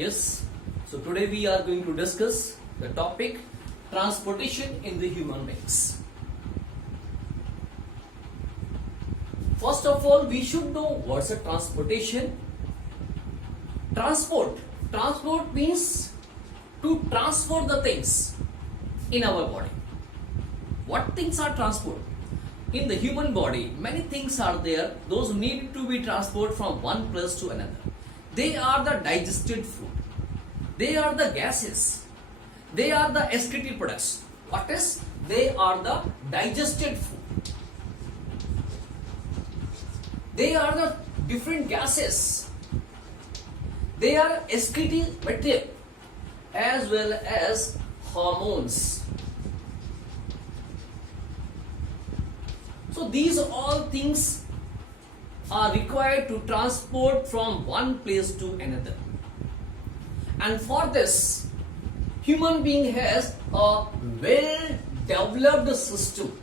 Yes, so today we are going to discuss the topic transportation in the human beings. First of all, we should know what's a transportation. Transport means to transfer the things in our body. What things are transport? In the human body, many things are there, those need to be transported from one place to another. They are the digested food. They are the gases. They are the excreted products. What is? They are the digested food. They are the different gases. They are excreted material as well as hormones. So these all things are required to transport from one place to another. And for this, human being has a well-developed system.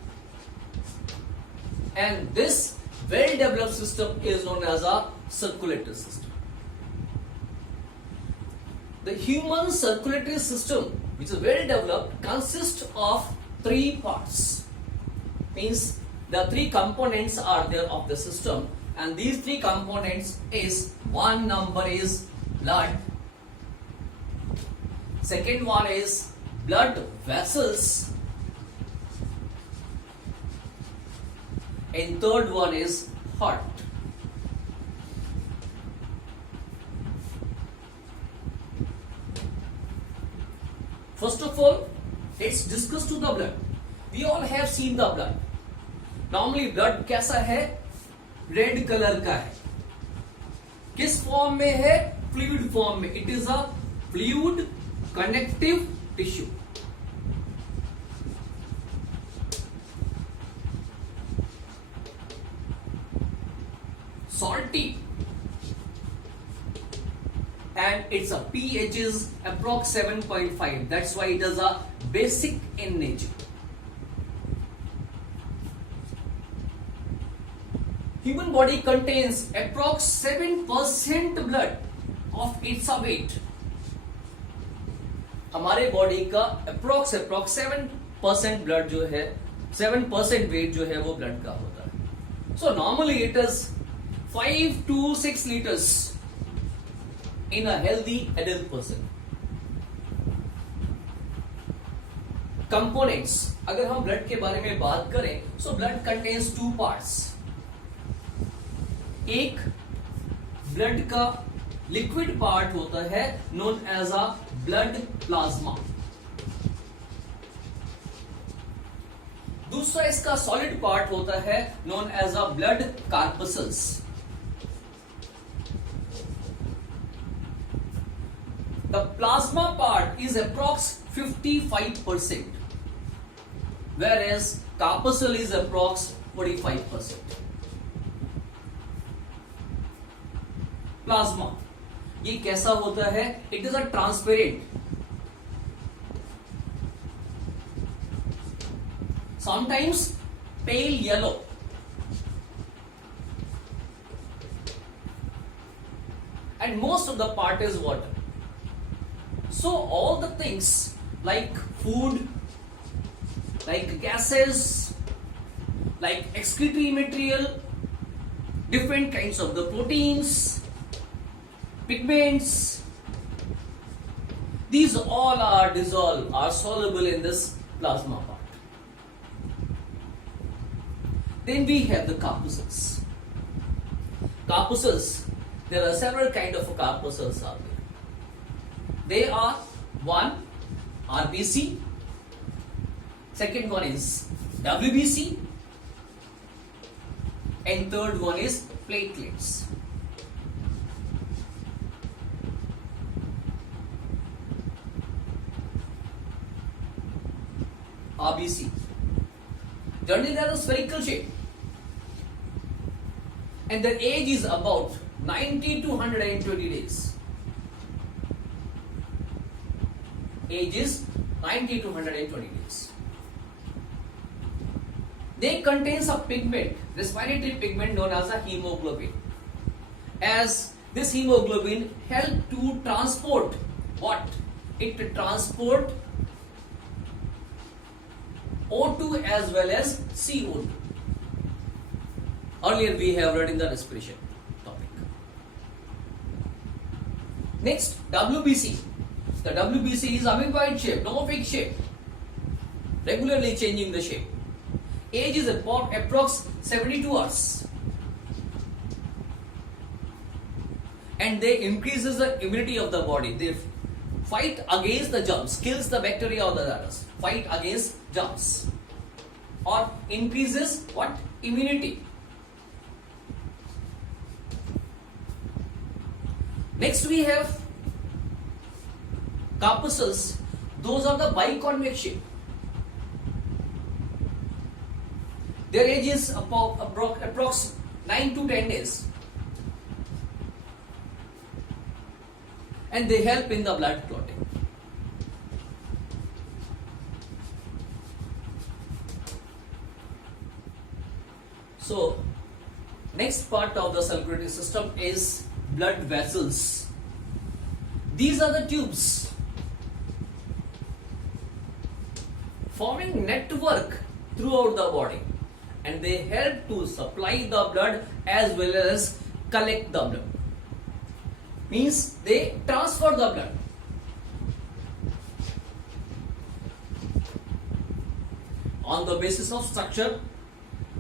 And this well-developed system is known as a circulatory system. The human circulatory system, which is well-developed, consists of three parts. Means the three components are there of the system, and these three components is, one number is blood, second one is blood vessels, and third one is heart. First of all, let's discuss to the blood. We all have seen the blood. Normally blood कैसा है? Red colour का है. किस form में है? Fluid form में. It is a fluid connective tissue. Salty, and its a pH is approx 7.5. That's why it is a basic in nature. Human body contains approx 7% blood of its weight. हमारे body का approx 7% blood जो है, 7% wait जो है वो blood का होता है. So normally it is 5 to 6 liters in a healthy adult person. Components, अगर हम ब्लड के बारे में बात करें, so blood contains two parts. एक ब्लड का लिक्विड पार्ट होता है known as a blood plasma. दूसरा इसका सॉलिड पार्ट होता है known as a blood corpuscles. The plasma part is approx 55%, whereas corpuscle is approx 45%. Plasma ये कैसा होता है? It is a transparent, sometimes pale yellow, and most of the part is water. So all the things like food, like gases, like excretory material, different kinds of the proteins, pigments, these all are dissolved, are soluble in this plasma part. Then we have the corpuscles. Corpuscles, there are several kinds of corpuscles out there. They are one, RBC, second one is WBC, and third one is platelets. RBC. Generally they are a spherical shape, and their age is about 90 to 120 days. Age is 90 to 120 days. They contain a pigment, respiratory pigment known as a hemoglobin. As This hemoglobin help to transport what? It transport O2 as well as CO2. Earlier we have read in the respiration topic. Next, WBC. The WBC is amoeboid shape, no fixed shape, regularly changing the shape. Age is approx 72 hours. And they increases the immunity of the body. They fight against the germs, kills the bacteria or the virus, fight against germs, or increases what? Immunity. Next we have corpuscles. Those are the biconvex shape. Their age is approx 9 to 10 days. And they help in the blood clotting. So, next part of the circulatory system is blood vessels. These are the tubes forming network throughout the body, and they help to supply the blood as well as collect the blood. Means they transfer the blood. On the basis of structure,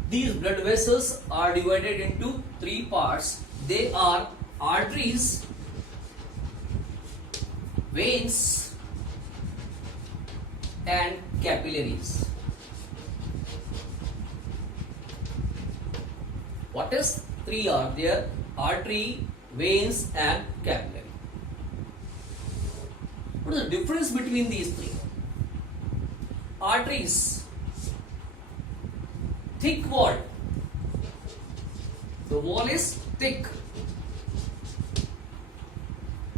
these blood vessels are divided into three parts. They are arteries, veins, and capillaries. What is three are there? Artery, veins, and capillary. What is the difference between these three? Arteries, thick wall. The wall is thick.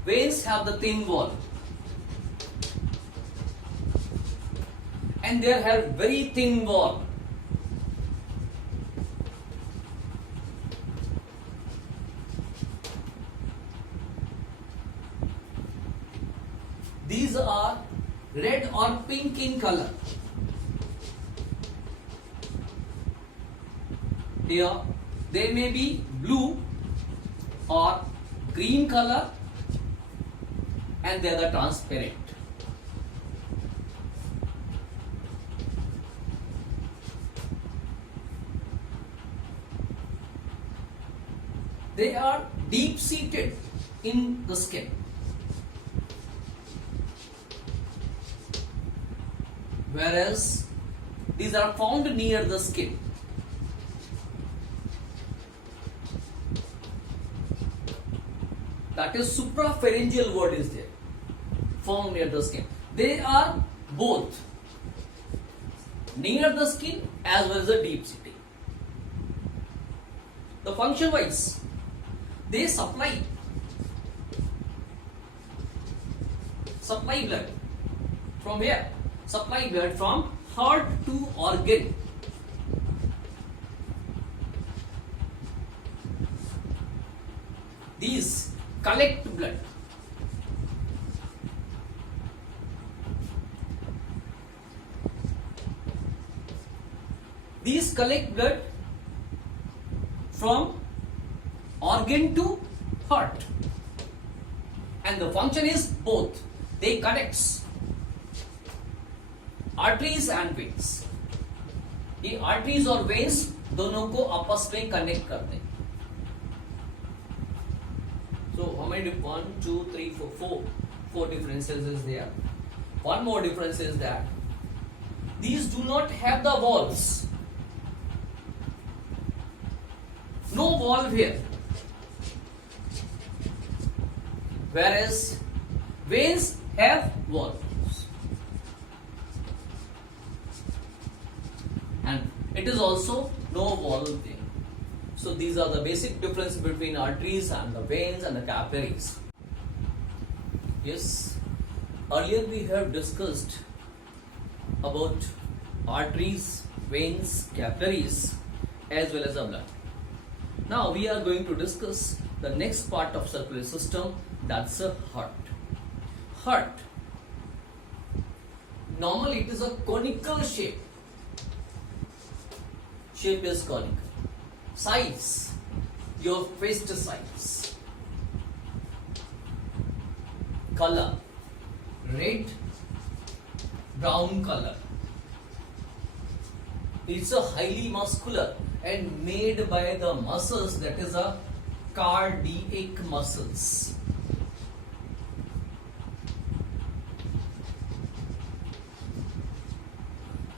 Veins have the thin wall, and they have very thin wall. These are red or pink in color. Here they may be blue or green color, and they are the transparent. They are deep seated in the skin. Whereas these are found near the skin. That is suprapharyngeal word is there, found near the skin. They are both near the skin as well as the deep sitting. The function wise, they supply blood from where? Supply blood from heart to organ. These collect blood. These collect blood from organ to heart, and the function is both. They connects arteries and veins. ये arteries और veins दोनों को आपस में connect करते हैं. So how many? 1, 2, 3, 4. Four differences is there. One more difference is that these do not have the valves. No valve here. Whereas veins have valves. And it is also no valve there. So these are the basic difference between arteries and the veins and the capillaries. Yes, earlier we have discussed about arteries, veins, capillaries as well as the blood. Now we are going to discuss the next part of circulatory system, that's a heart. Heart, normally it is a conical shape. Shape is conical. Size, your fist size. Color, red, brown color. It's a highly muscular and made by the muscles, that is a cardiac muscles.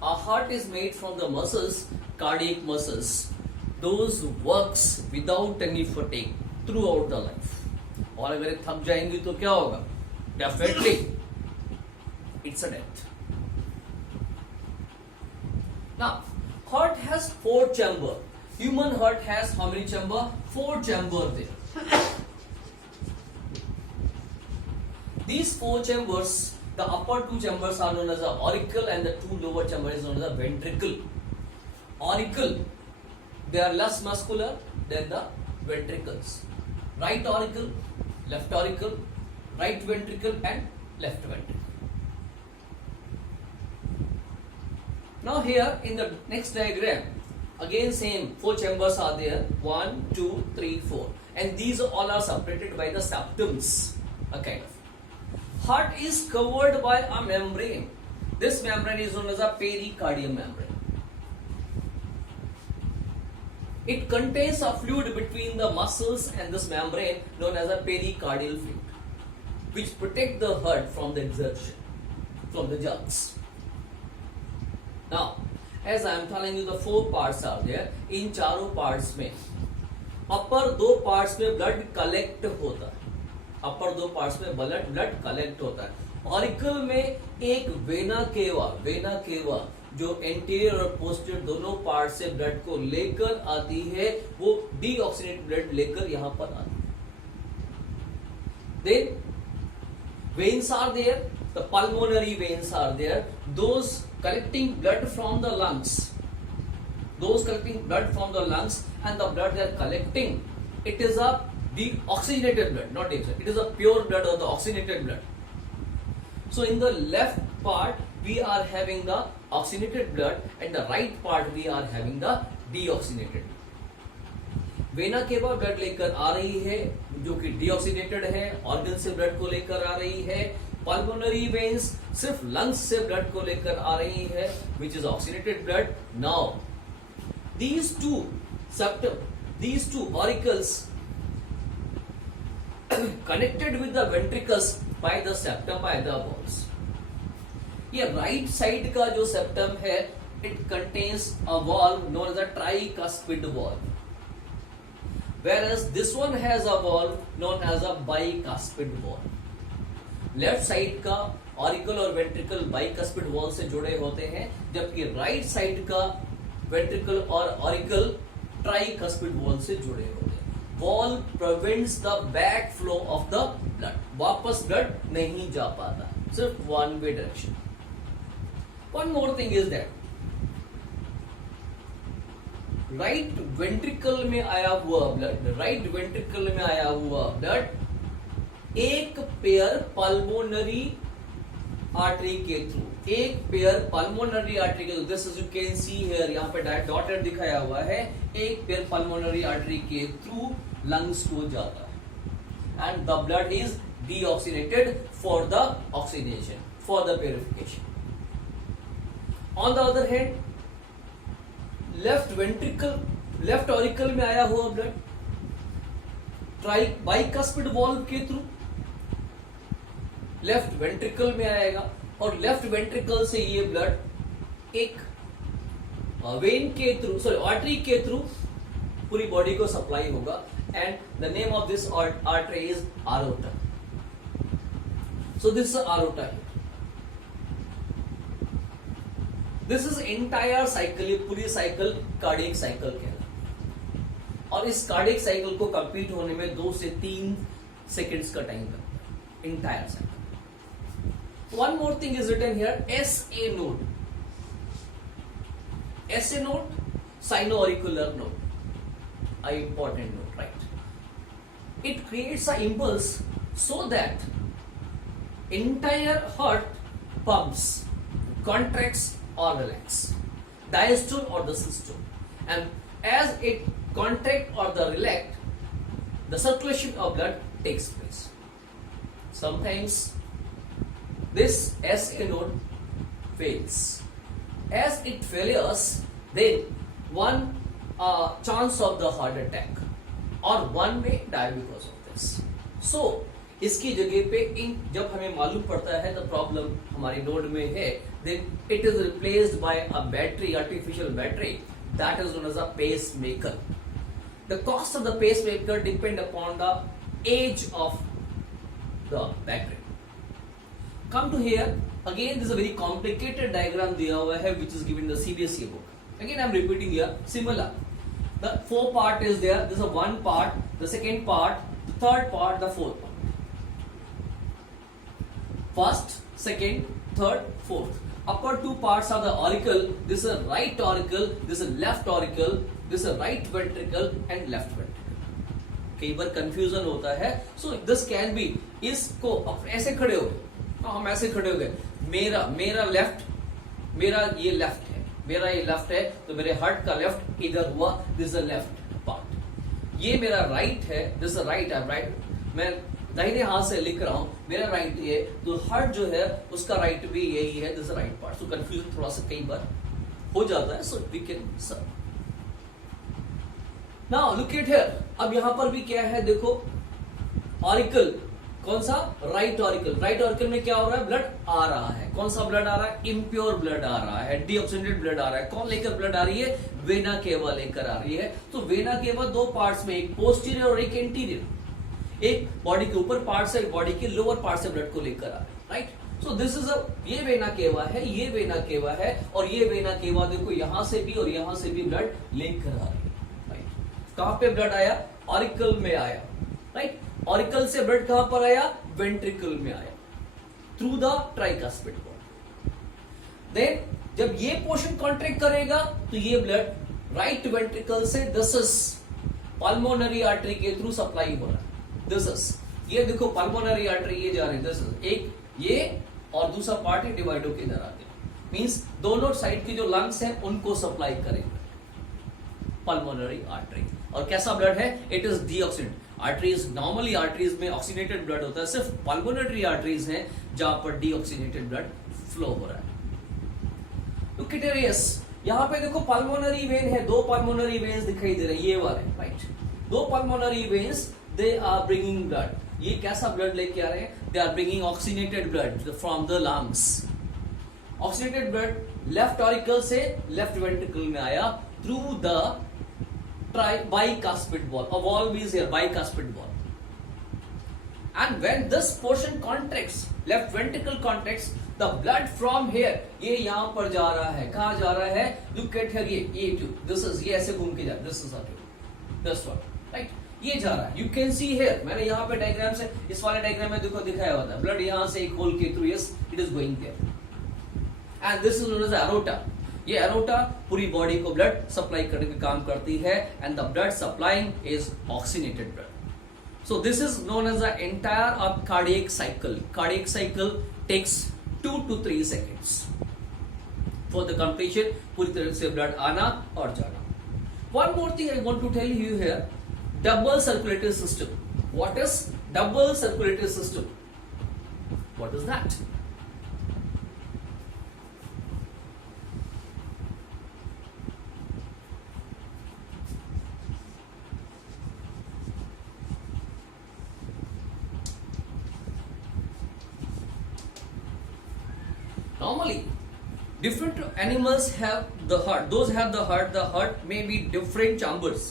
Our heart is made from the muscles, cardiac muscles. Those works without any fatigue throughout the life. और अगर ये थक जाएंगी तो क्या होगा? Definitely, it's a death. Now, heart has 4 chamber. Human heart has how many chamber? 4 chamber there. These 4 chambers, the upper 2 chambers are known as the auricle and the 2 lower chambers is known as the ventricle. Auricle, they are less muscular than the ventricles. Right auricle, left auricle, right ventricle and left ventricle. Now here in the next diagram, again same 4 chambers are there, 1, 2, 3, 4, and these all are separated by the septums, a kind of. Heart is covered by a membrane. This membrane is known as a pericardium membrane. It contains a fluid between the muscles and this membrane known as a pericardial fluid, which protect the heart from the exertion, from the jerks. Now, as I am telling you, the 4 parts are there. In चारों parts में upper 2 parts में blood collect होता है. Upper 2 parts में blood collect होता है. Auricle में एक वेना केवा जो एंटीरियर और पोस्टीरियर दोनों पार्ट से ब्लड को लेकर आती है, वो डीऑक्सीनेटेड ब्लड लेकर यहां पर आती है. Then veins are there. The pulmonary veins are there. Those collecting blood from the lungs. Those collecting blood from the lungs, and the blood they are collecting, it is a deoxygenated blood, not deoxygenated. It is a pure blood or the oxygenated blood. So in the left part we are having the oxygenated blood, and the right part we are having the deoxygenated. Vena cava blood लेकर आ रही है जो कि deoxygenated है, organ से blood को लेकर आ रही है. पल्मोनरी वेन्स सिर्फ लंग्स से ब्लड को लेकर आ रही है, which is oxygenated blood. Now these two septum, these two auricles connected with the ventricles by the septum, by the walls. ये राइट साइड का जो सेप्टम है, it contains a valve known as a tricuspid valve, whereas this one has a valve known as a bicuspid valve. Left side का auricle और ventricle bicuspid valve से जुड़े होते हैं, जबकि राइट साइड का वेंट्रिकल और ऑरिकल ट्राइकस्पिड वॉल से जुड़े होते हैं. Wall prevents the back flow of the blood. वापस ब्लड नहीं जा पाता, सिर्फ one way direction. One more thing is that right ventricle में आया हुआ ब्लड एक पेयर पल्मोनरी आर्टरी के through, this is you can see here, यहाँ पे डॉटेड दिखाया हुआ है, एक पेयर पल्मोनरी आर्टरी के थ्रू लंग्स को जाता है, and the blood is deoxygenated for the oxidation, for the purification. On the other hand left auricle में आया हुआ ब्लड बाइकस्पिड वॉल्व के थ्रू लेफ्ट वेंट्रिकल में आएगा, और लेफ्ट वेंट्रिकल से ये ब्लड एक वेन के थ्रू, आर्टरी के थ्रू पूरी बॉडी को सप्लाई होगा, and the name of this artery is aorta. So this aorta है. दिस इज एंटायर साइकिल, ये पूरी साइकिल कार्डियक साइकिल कहलाती, और इस कार्डियक साइकिल को कंप्लीट होने में 2 से 3 सेकेंड्स का टाइम लगता है, entire cycle. One more thing is written here, SA node. SA node, sino-auricular node, an important node, right? it creates an impulse so that entire heart pumps, contracts or relax, diastole or the systole, and as it contract or the relax, the circulation of blood takes place. Sometimes this SA node fails. As it fails, then one chance of the heart attack or one may die because of this. So इसकी जगह पे इन जब हमें मालूम पड़ता है the problem हमारे node में है, then it is replaced by a battery, artificial battery that is known as a pacemaker. The cost of the pacemaker depend upon the age of the battery. Come to here again, this is a very complicated diagram दिया हुआ है which is given in the CBSE book. Again I am repeating here, similar. The 4 part is there. This is a 1 part, the second part, the third part, the fourth part. First, second, third, fourth. Upper 2 parts are the auricle. This is a right auricle, this is a left auricle, this is a right ventricle and left ventricle. कई बार confusion होता है. So this can be, इसको ऐसे खड़े हो गए, हम ऐसे खड़े हो गए, मेरा left, मेरा ये left है, मेरा ये left है, तो मेरे heart का left इधर हुआ, this is the left part. ये मेरा right है, this is right, I'm right. मैं दाहिने हाथ से लिख रहा हूं, मेरा राइट ये, तो हार्ट जो है उसका राइट भी यही है, this right part. So confusion थोड़ा सा कई बार हो जाता है. So we can sir now look at here. अब यहां पर भी क्या है देखो, ऑरिकल कौन सा, राइट ऑरिकल. राइट ऑरिकल में क्या हो रहा है, ब्लड आ रहा है. कौन सा ब्लड आ रहा है, इम्प्योर ब्लड आ रहा है, डीऑक्सीनेटेड ब्लड आ रहा है. कौन लेकर ब्लड आ रही है, वेना केवा लेकर आ रही है. तो वेना केवा 2 पार्ट्स में, एक पोस्टीरियर और एक एंटीरियर, एक बॉडी के ऊपर पार्ट से बॉडी के लोअर पार्ट से ब्लड को लेकर आ रहा है. राइट. सो दिस इज ये वेना केवा है, ये वेना केवा है, और ये वेना केवा देखो यहां से भी और यहां से भी ब्लड लेकर आ रही है. राइट. कहां पे ब्लड आया, ऑरिकल में आया. राइट. ऑरिकल से ब्लड कहां पर आया, वेंट्रिकल में आया, through the tricuspid body. Then जब ये पोर्शन कॉन्ट्रैक्ट करेगा तो ये ब्लड राइट वेंट्रिकल से दिस इज पल्मोनरी आर्टरी के थ्रू सप्लाई हो रहा है. दिस इज ये देखो पल्मोनरी आर्टरी ये जा रही है, दिस इज एक ये और दूसरा पार्ट है डिवाइड होकर इधर आते हैं. मींस दोनों साइड की जो लंग्स हैं उनको सप्लाई करेंगे पल्मोनरी आर्टरी. और कैसा ब्लड है, it is deoxygenated. Arteries normally arteries में ऑक्सीनेटेड ब्लड होता है, सिर्फ पल्मोनरी आर्टरीज हैं जहां पर डीऑक्सीनेटेड ब्लड फ्लो हो रहा है. लुक एट यस, यहां पे देखो पल्मोनरी वेन है, 2 पल्मोनरी वेन्स दिखाई दे रहे हैं, ये वाले. Right. 2 pulmonary veins, they are bringing blood. ये कैसा ब्लड लेके आ रहे हैं, they are bringing oxygenated blood from the lungs. Oxygenated blood left auricle से left ventricle में आया through the bicuspid valve. A valve is here, bicuspid valve. And when this portion contracts, left ventricle contracts, the blood from here, ये यहाँ पर जा रहा है, कहाँ जा रहा है, look at here, ये tube, this is, ये ऐसे घूम के जा, this is a tube, this one, right? ये जा रहा है. यू कैन सी हेयर, मैंने यहाँ पे डायग्राम से, इस वाले डायग्राम में देखो दिखाया हुआ था, ब्लड यहाँ से एक होल के through, yes it is going there. And this is known as aorta. ये एरोटा पूरी बॉडी को ब्लड सप्लाई करने का काम करती है, and the blood supplying is oxygenated blood. So this is known as the entire of cardiac cycle. Cardiac cycle takes 2 to 3 seconds for the completion. पूरी तरह से ब्लड आना और जाना. One more thing I want to tell you here, double circulatory system. What is double circulatory system? What is that? Normally different animals have the heart, those have the heart may be different chambers.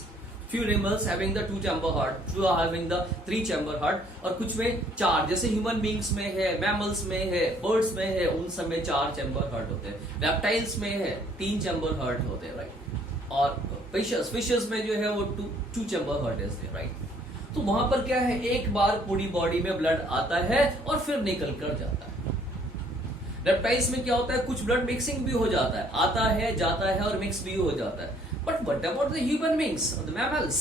Few animals having the 2 chamber heart, few are having the 3 chamber heart, और कुछ में 4, जैसे human beings में है, mammals में है, birds में है, उन सब में 4 चैम्बर हार्ट होते हैं. रेप्टाइल्स में है 3 चैम्बर हार्ट होते हैं. राइट. और फिशेस में जो है वो 2 चैम्बर हार्ट है. राइट. तो वहां पर क्या है, एक बार पूरी बॉडी में ब्लड आता है और फिर निकल कर जाता है. रेप्टाइल्स में क्या होता है, कुछ ब्लड मिक्सिंग भी हो जाता है, आता है जाता है और मिक्स भी हो जाता है. But what about the human beings or the mammals?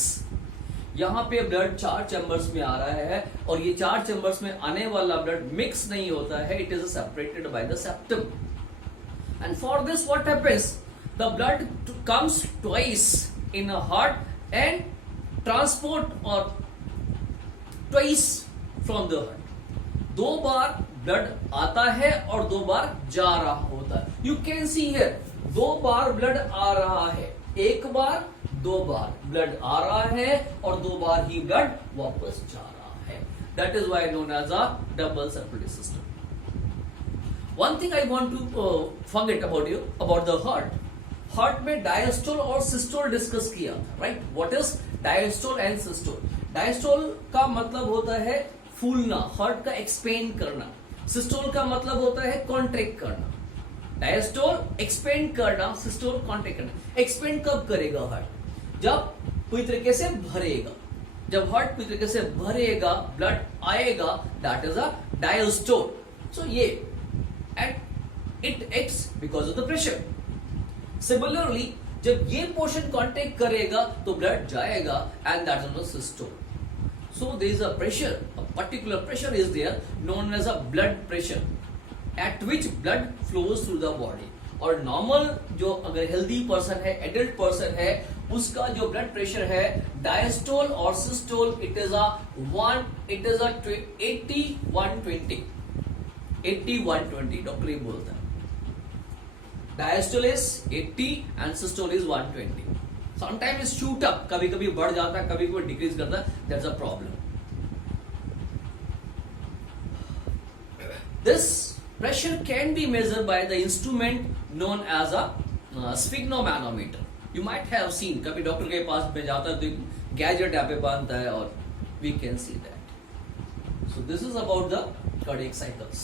यहाँ पे ब्लड 4 चैम्बर्स में आ रहा है और ये 4 चैम्बर्स में आने वाला ब्लड मिक्स नहीं होता है, it is separated by the septum. And for this what happens, the blood comes twice in a heart and transport और ट्वाइस फ्रॉम द हार्ट. 2 बार ब्लड आता है और 2 बार जा रहा होता है. यू कैन सी हियर 2 बार ब्लड आ रहा है, 1 बार 2 बार ब्लड आ रहा है और 2 बार ही ब्लड वापस जा रहा है. That is why known as a double circulatory system. One thing I want to forget about you about the heart. Heart में डायस्टोल और सिस्टोल डिस्कस किया था, right? What is diastole and systole? Diastole का मतलब होता है फूलना, heart का एक्सपेंड करना. सिस्टोल का मतलब होता है कॉन्ट्रैक्ट करना. डायस्टोल एक्सपेंड करना, सिस्टोल कॉन्ट्रैक्ट करना. एक्सपेंड कब करेगा हार्ट? जब पूरी तरीके से भरेगा. जब हार्ट पूरी तरीके से भरेगा, ब्लड आएगा, दैट इज अ डायस्टोल. सो ये and it acts because of the pressure. Similarly जब ये पोर्शन कॉन्टैक्ट करेगा तो ब्लड जाएगा and that is the systole. So there is a pressure, a particular pressure is there known as a blood pressure at which blood flows through the body. और normal जो अगर healthy person है, adult person है, उसका जो blood pressure है diastole और systole it is a 80-120. 80-120 doctor ये बोलता है. Diastole is 80 and systole is 120. Sometimes it shoot up, कभी कभी बढ़ जाता है, कभी कभी डिक्रीज करता है. That's a problem. This pressure can be measured by the instrument known as a sphygmomanometer. You might have seen, कभी डॉक्टर के पास में जाता है तो गैजेट यहाँ पे बांधता है और we can see that. So this is about the cardiac cycles.